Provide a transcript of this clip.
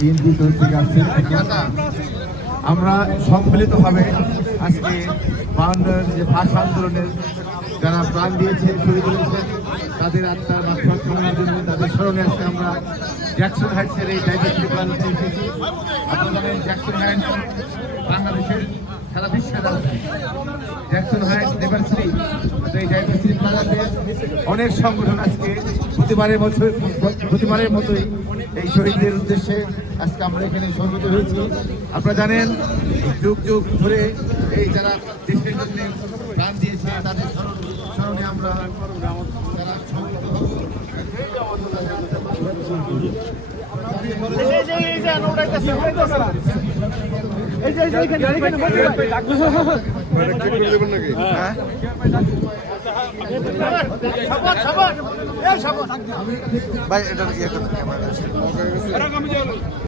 BNP তরফ থেকে আসছেন। আমরা সম্মিলিতভাবে আজকে 52 যে ভাষা আন্দোলনের যারা প্রাণ দিয়েছে, শহীদ হয়েছেন, তাদের আত্মার মাগফিরাত কামনার জন্য তাদের স্মরণে আজকে আমরা জ্যাকসন হাইটসের এই ডাইভার্সিটি প্ল্যানেটে এসেছি। আপনারা জানেন জ্যাকসন হাইটস বাংলাদেশের সারা বিশ্বের রাজধানী। জ্যাকসন হাইটস ডাইভার্সিটি, এই ডাইভার্সিটি প্ল্যানেটে অনেক সংগঠন আজকে প্রতিবারের মতোই এই শহীদদের উদ্দেশ্যে আজকে আমরা এখানে সমবেত হয়েছি। আপনারা জানেন যুগ যুগ ধরে এই যারা দেশের জন্য প্রাণ দিয়েছে তাদের স্মরণে আমরা যারা সমবেত হব। ভাই এটা ইয়ে করতে